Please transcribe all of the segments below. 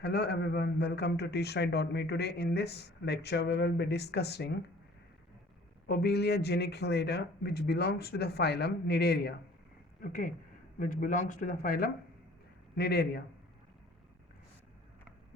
Hello everyone, welcome to teachright.me. Today in this lecture we will be discussing Obelia geniculata, which belongs to the phylum Cnidaria. Okay, which belongs to the phylum Cnidaria.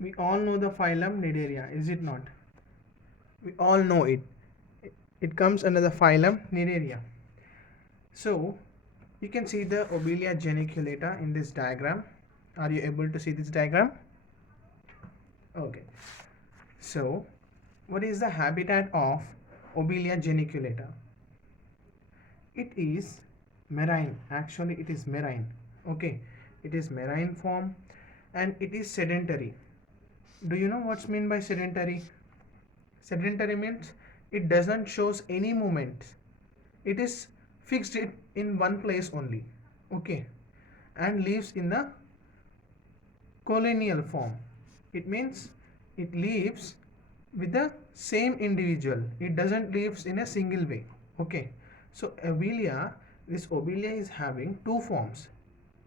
We all know the phylum Cnidaria, is it not? We all know it. It comes under the phylum Cnidaria. So you can see the Obelia geniculata in this diagram. Are you able to see this diagram? Okay. So what is the habitat of Obelia geniculata? It is marine. Actually it is marine. Okay, it is marine form and it is sedentary. Do you know what's mean by sedentary? Sedentary means it doesn't shows any movement. It is fixed it in one place only. Okay, and lives in the colonial form. It means it lives with the same individual. It doesn't lives in a single way. Okay, so this Obelia is having two forms.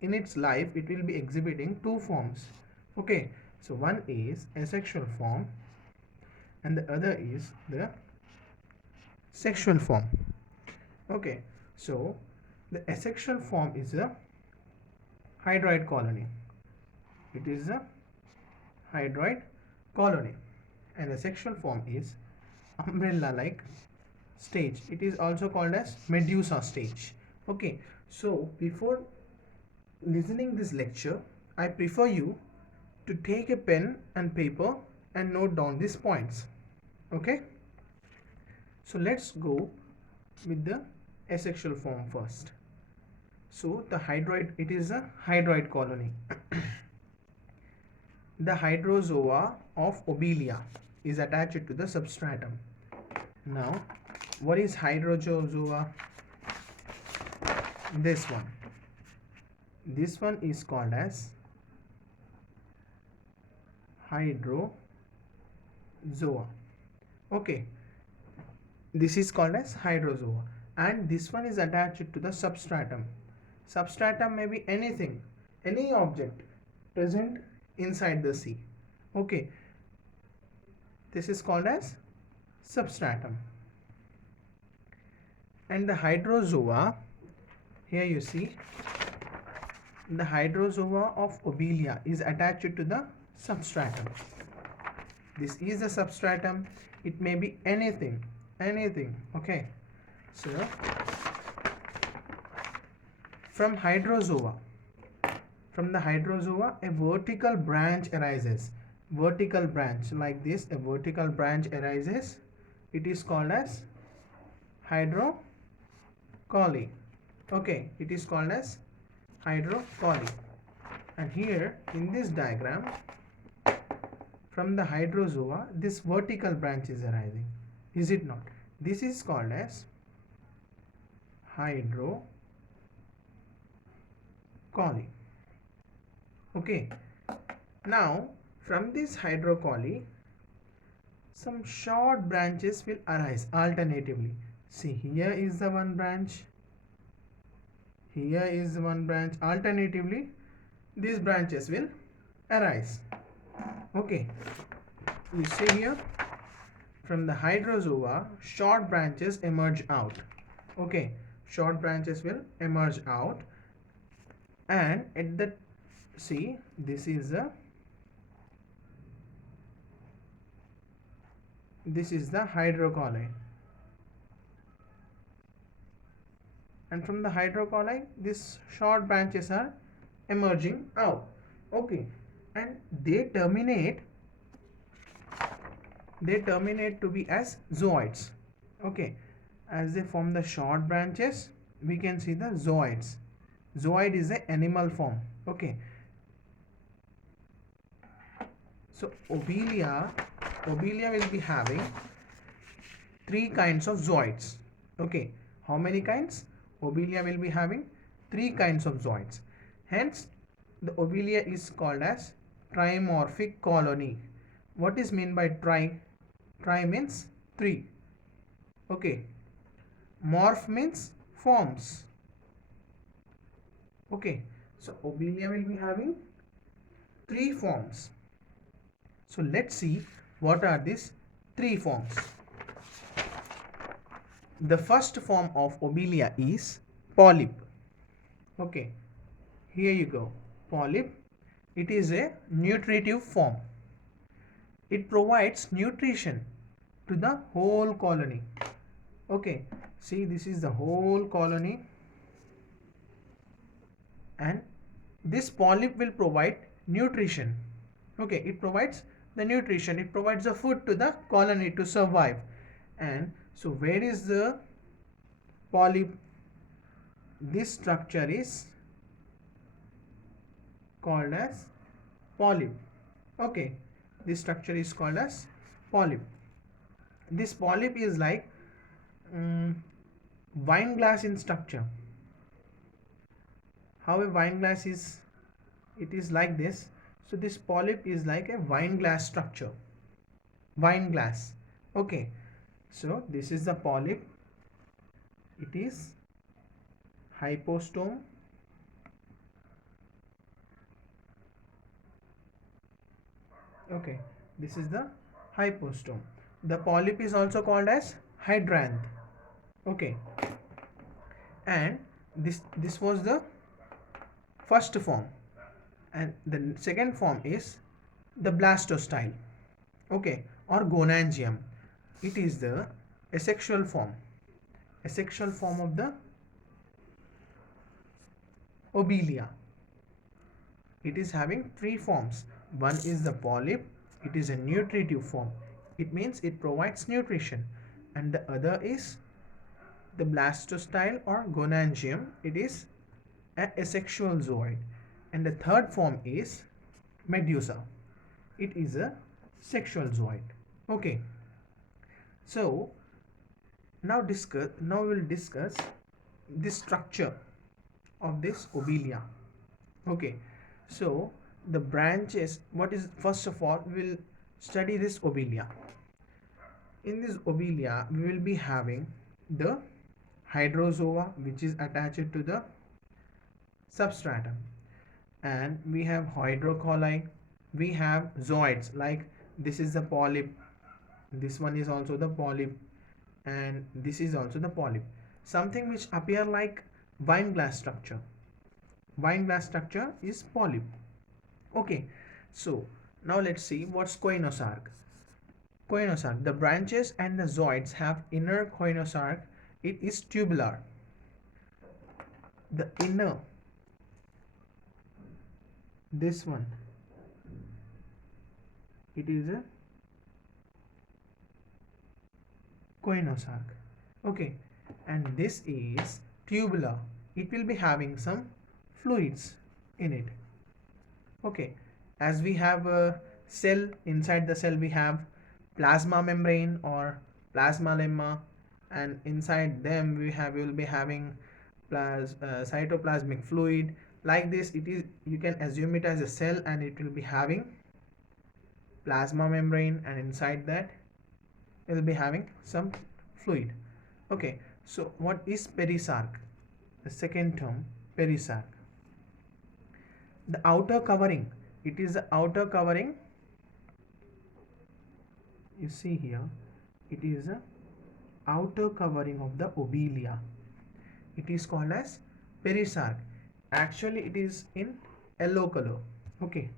In its life it will be exhibiting two forms. Okay, so one is asexual form and the other is the sexual form. Okay, so the asexual form is a hydroid colony. It is a hydroid colony and the sexual form is umbrella like stage. It is also called as Medusa stage. Okay, so before listening this lecture I prefer you to take a pen and paper and note down these points. Okay, so let's go with the asexual form first. So the hydroid, it is a hydroid colony. The hydrozoa of Obelia is attached to the substratum. Now what is hydrozoa? This one is called as hydrozoa. Okay, this is called as hydrozoa and this one is attached to the substratum. Substratum may be anything, any object present inside the sea. Okay, this is called as substratum. And the hydrozoa, here you see the hydrozoa of Obelia is attached to the substratum. This is the substratum. It may be anything. Okay, so from the hydrozoa a vertical branch arises. Vertical branch like this, a vertical branch arises. It is called as hydrocolly. Okay, it is called as hydrocolly. And here in this diagram, from the hydrozoa this vertical branch is arising, is it not? This is called as hydrocolly. Okay, now from this hydrocolly some short branches will arise alternatively. See, here is the one branch, here is one branch. Alternatively these branches will arise. Okay, you see here from the hydrozoa short branches emerge out. Okay, short branches will emerge out and at the see this is the hydrocolly, and from the hydrocolly these short branches are emerging out. Okay, and they terminate to be as zooids. Okay, as they form the short branches we can see the zooids. Zooid is the animal form. Okay, so Obelia will be having three kinds of zooids. Okay, how many kinds? Obelia will be having three kinds of zooids. Hence the Obelia is called as trimorphic colony. What is mean by tri? Tri means three. Okay, morph means forms. Okay, so Obelia will be having three forms. So let's see what are these three forms. The first form of obelia is polyp. Okay, here you go. Polyp. It is a nutritive form. It provides nutrition to the whole colony. Okay, see, this is the whole colony, and this polyp will provide nutrition. Okay, it provides the nutrition, it provides the food to the colony to survive. And so where is the polyp? This structure is called as polyp. Okay, this structure is called as polyp. This polyp is like wine glass in structure. How a wine glass is, it is like this. So this polyp is like a wine glass structure. Wine glass. Okay, so this is the polyp. It is hypostome. Okay, this is the hypostome. The polyp is also called as hydranth. Okay, and this was the first form, and the second form is the blastostyle. Okay, or gonangium. It is the asexual form. Asexual form of the obelia. It is having three forms. One is the polyp. It is a nutritive form. It means it provides nutrition. And the other is the blastostyle or gonangium. It is an asexual zooid. And the third form is medusa. It is a sexual zooid. Okay. So now we'll discuss the structure of this obelia. Okay, so the branches, what is, first of all we'll study this obelia. In this obelia we will be having the hydrozoa, which is attached to the substratum, and we have hydrocolli, we have zooids, like this is the polyp, this one is also the polyp, and this is also the polyp, something which appear like wine glass structure. Wine glass structure is polyp. Okay, so now let's see what's coinosarc. Coinosarc, the branches and the zooids have inner coinosarc. It is tubular. The inner, this one, it is a coinosarc. Okay, and this is tubular. It will be having some fluids in it. Okay, as we have a cell, inside the cell we have plasma membrane or plasma lemma, and inside them we will be having cytoplasmic fluid. Like this, it is, you can assume it as a cell, and it will be having plasma membrane, and inside that it will be having some fluid. Okay, so what is perisarc? The second term, perisarc. The outer covering, it is the outer covering, you see here, it is the outer covering of the obelia. It is called as perisarc. Actually it is in yellow color. Okay,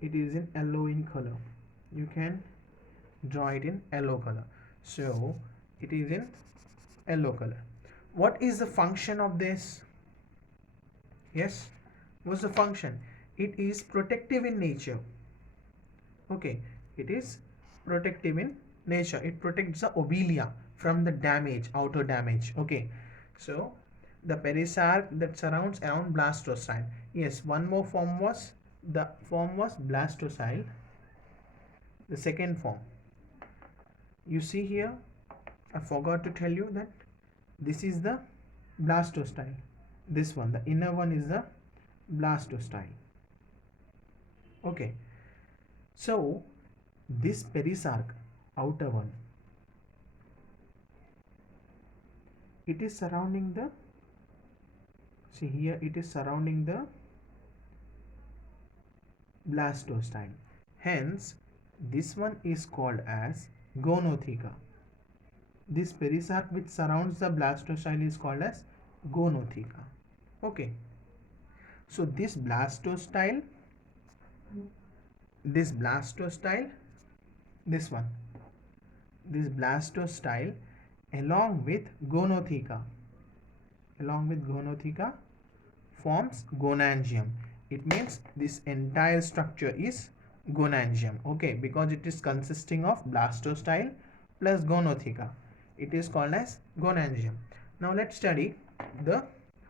it is in yellow in color. You can draw it in yellow color. So it is in yellow color. What is the function of this? Yes, what's the function? It is protective in nature. Okay, it is protective in nature. It protects the obelia from the damage, outer damage. Okay, so the perisarc that surrounds around blastocyle. Yes, one more form was, the form was blastocyle. The second form, you see here, I forgot to tell you that this is the blastocyle. This one, the inner one, is the blastocyle. Okay, so this perisarc, outer one, it is surrounding the, see here, it is surrounding the blastocyle. Hence, this one is called as gonotheca. This perisarc which surrounds the blastocyle is called as gonotheca. Okay. So this blastocyle, this one, this blastocyle along with gonotheca forms gonangium. It means this entire structure is gonangium. Okay, because it is consisting of blastocyle plus gonotheca. It is called as gonangium. Now let's study the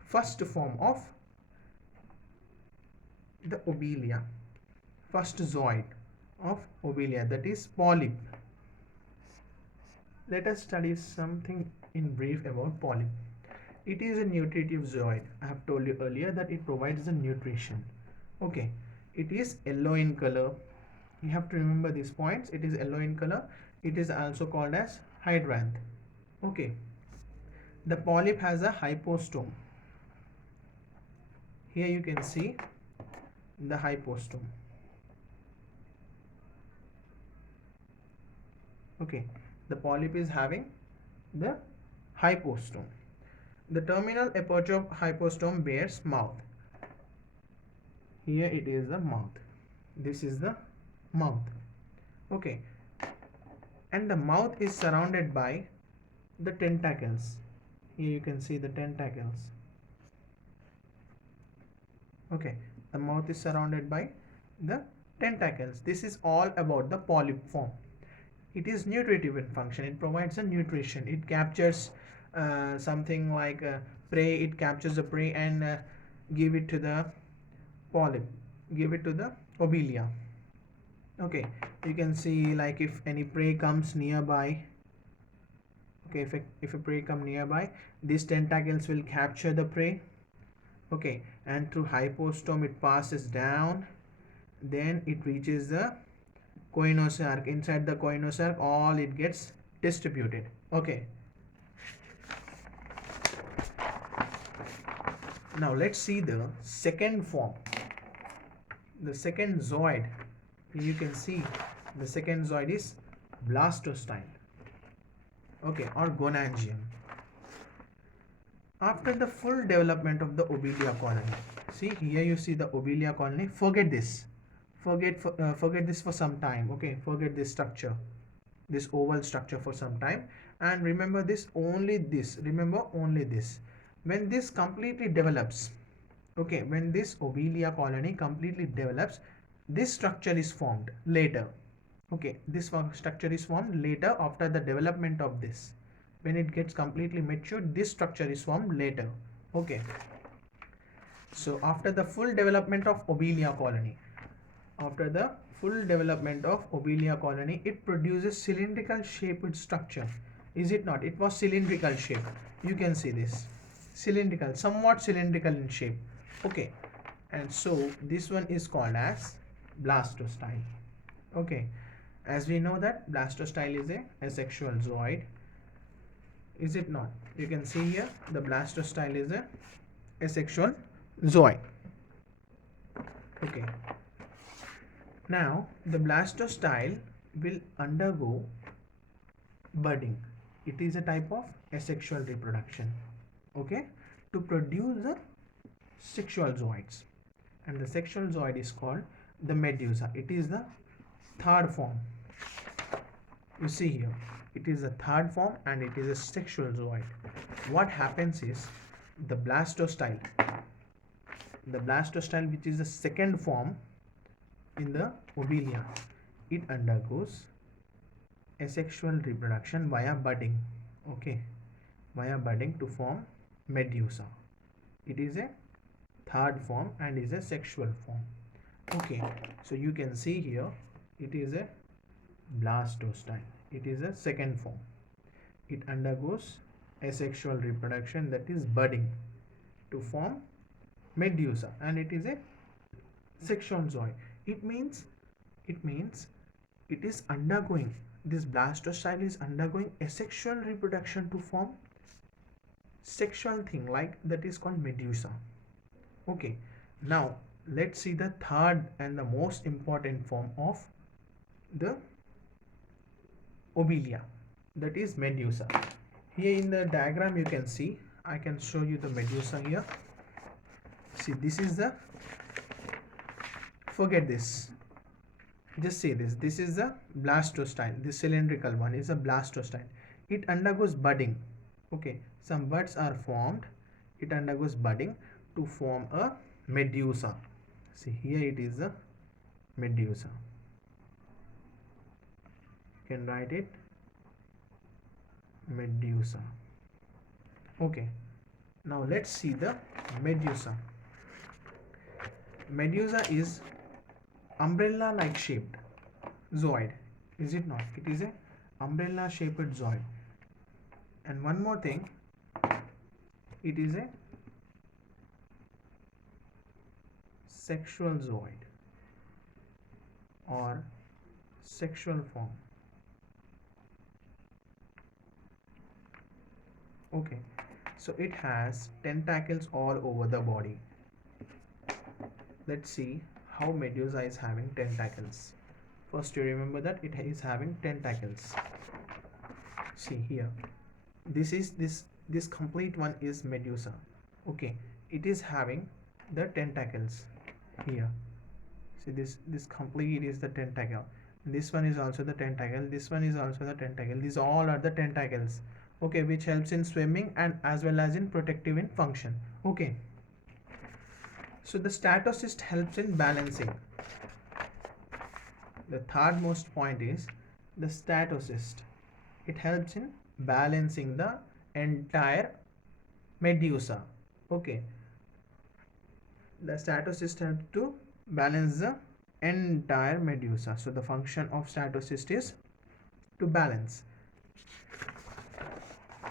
first form of the obelia, first zooid of obelia, that is polyp. Let us study something in brief about polyp. It is a nutritive zooid. I have told you earlier that it provides the nutrition. Okay, it is yellow in color. You have to remember these points. It is yellow in color. It is also called as hydranth. Okay, the polyp has a hypostome. Here you can see the hypostome. Okay, the polyp is having the hypostome. The terminal aperture of hypostome bears mouth. Here it is the mouth. This is the mouth. Okay, and the mouth is surrounded by the tentacles. Here you can see the tentacles. Okay, the mouth is surrounded by the tentacles. This is all about the polyp form. It is nutritive in function. It provides a nutrition. It captures something like prey. It captures the prey and give it to the polyp, give it to the obelia. Okay, you can see like if any prey comes nearby. Okay, if a prey come nearby, these tentacles will capture the prey. Okay, and through hypostome it passes down, then it reaches the choanosac. Inside the choanosac all it gets distributed. Okay, now let's see the second form, the second zooid. You can see the second zooid is blastocyle. Okay, or gonangium. After the full development of the obelia colony, see here you see the obelia colony. Forget this, forget this for some time. Okay, forget this structure, this oval structure for some time, and remember this, only this, remember only this. When this completely develops, okay, when this obelia colony completely develops, this structure is formed later. Okay, this structure is formed later after the development of this. When it gets completely matured, this structure is formed later. Okay, so after the full development of obelia colony, after the full development of obelia colony, it produces cylindrical shaped structure. Is it not? It was cylindrical shape. You can see this cylindrical, somewhat cylindrical in shape. Okay, and so this one is called as blastocyle. Okay, as we know that blastocyle is a asexual zooid. Is it not? You can see here the blastocyle is a asexual zooid. Okay, now the blastocyle will undergo budding. It is a type of asexual reproduction. Okay, to produce the sexual zooids, and the sexual zooid is called the medusa. It is the third form. You see here, it is a third form and it is a sexual zooid. What happens is the blastocyle which is the second form in the obelia, it undergoes asexual reproduction via budding. Okay, via budding to form medusa. It is a third form and is a sexual form. Okay, so you can see here it is a blastocyle. It is a second form. It undergoes asexual reproduction, that is budding, to form medusa, and it is a sexual zooid. It means it is undergoing, this blastocyle is undergoing asexual reproduction to form sexual thing, like that is called medusa. Okay, now let's see the third and the most important form of the obelia, that is medusa. Here in the diagram you can see, I can show you the medusa here. See, this is the, forget this, just see this, this is the blastostyle, this cylindrical one is a blastostyle. It undergoes budding. Okay, some buds are formed, it undergoes budding to form a medusa. See, here it is a medusa, you can write it medusa. Okay, now let's see the medusa. Medusa is umbrella like shaped zooid, is it not? It is a umbrella shaped zooid. And one more thing, it is a sexual zooid or sexual form. Okay, so it has tentacles all over the body. Let's see how medusa is having tentacles. First, you remember that it is having tentacles. See here, this is this complete one is medusa. Okay, it is having the tentacles here. See, this complete is the tentacle. This one is also the tentacle. This one is also the tentacle. These all are the tentacles. Okay, which helps in swimming and as well as in protective in function. Okay, so the statocyst helps in balancing. The third most point is the statocyst. It helps in balancing the entire medusa. Okay, the statocyst helps to balance the entire medusa. So the function of statocyst is to balance.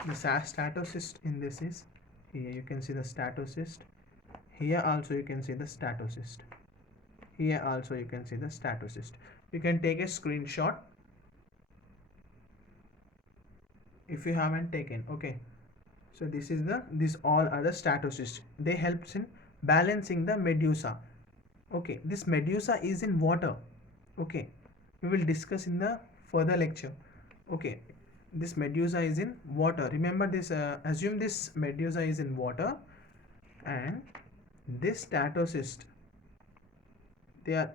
The statocyst in this is, here you can see the statocyst, here also you can see the statocyst, here also you can see the statocyst. You can take a screenshot if you haven't taken. Okay, so this is the, this all are the statocysts. They helps in balancing the medusa. Okay, this medusa is in water. Okay, we will discuss in the further lecture. Okay, this medusa is in water. Remember this, assume this medusa is in water, and this statocyst, they are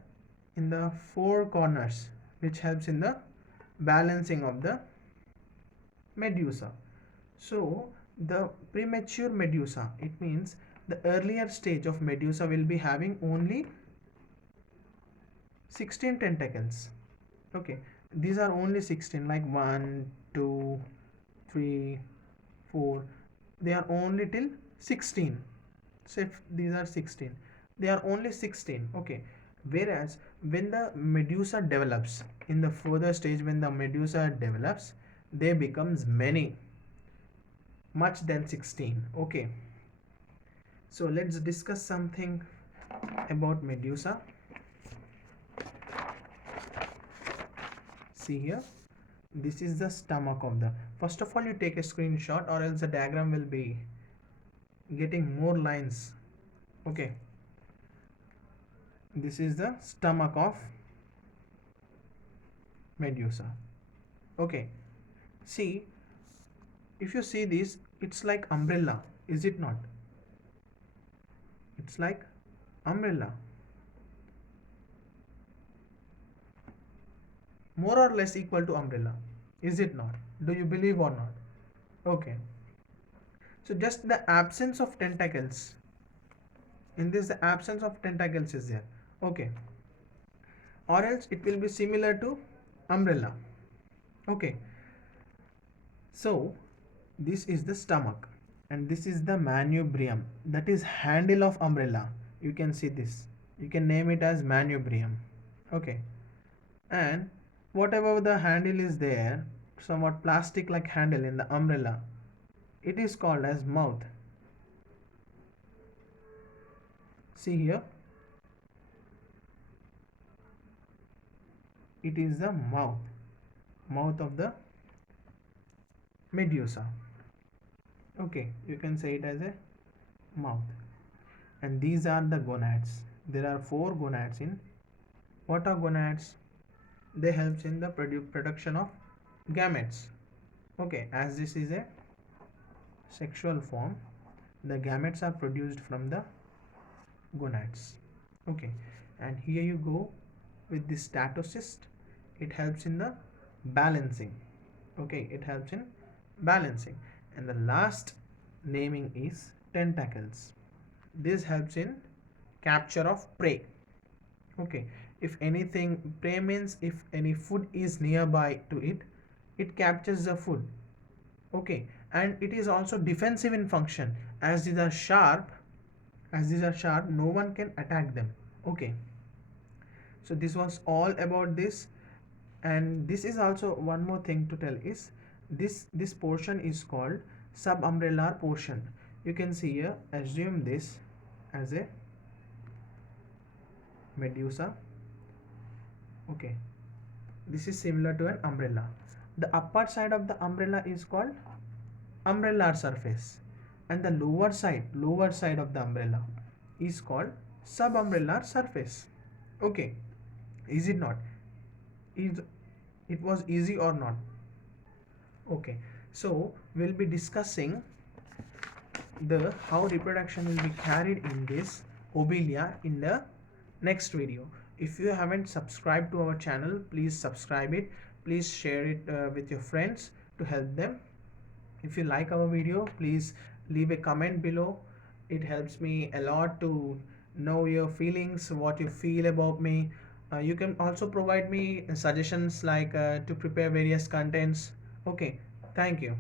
in the four corners, which helps in the balancing of the medusa. So the premature medusa, it means the earlier stage of medusa will be having only 16 tentacles. Okay, these are only 16, like 1 2 3 4, they are only till 16. So if these are 16, they are only 16. Okay, whereas when the medusa develops, in the further stage when the medusa develops, they becomes many, much than 16. Okay, so let's discuss something about medusa. See here, this is the stomach of the, first of all you take a screenshot or else the diagram will be getting more lines. Okay, this is the stomach of medusa. Okay, see, if you see this, it's like umbrella, is it not? It's like umbrella, more or less equal to umbrella, is it not? Do you believe or not? Okay, so just the absence of tentacles, in this the absence of tentacles is there. Okay, or else it will be similar to umbrella. Okay, so this is the stomach and this is the manubrium, that is handle of umbrella. You can see this, you can name it as manubrium. Okay, and whatever the handle is there, somewhat plastic like handle in the umbrella, it is called as mouth. See here, it is the mouth of the medusa. Okay, you can say it as a mouth. And these are the gonads. There are four gonads in, what are gonads? they helps in the production of gametes. Okay, as this is a sexual form, the gametes are produced from the gonads. Okay, and here you go with the statocyst. It helps in the balancing. Okay, it helps in balancing. And the last naming is tentacles. This helps in capture of prey. Okay, if anything, prey means if any food is nearby to it, it captures the food. Okay, and it is also defensive in function. As these are sharp, no one can attack them. Okay, so this was all about this. And this is also one more thing to tell is this portion is called subumbellar portion. You can see here, assume this as a medusa. Okay, this is similar to an umbrella. The upper side of the umbrella is called umbellar surface, and the lower side of the umbrella is called subumbellar surface. Okay, is it not? Is it was easy or not? Okay, so we'll be discussing the how reproduction will be carried in this obelia in the next video. If you haven't subscribed to our channel, please subscribe it. Please share it with your friends to help them. If you like our video, please leave a comment below. It helps me a lot to know your feelings, what you feel about me. You can also provide me suggestions like to prepare various contents. Okay, thank you.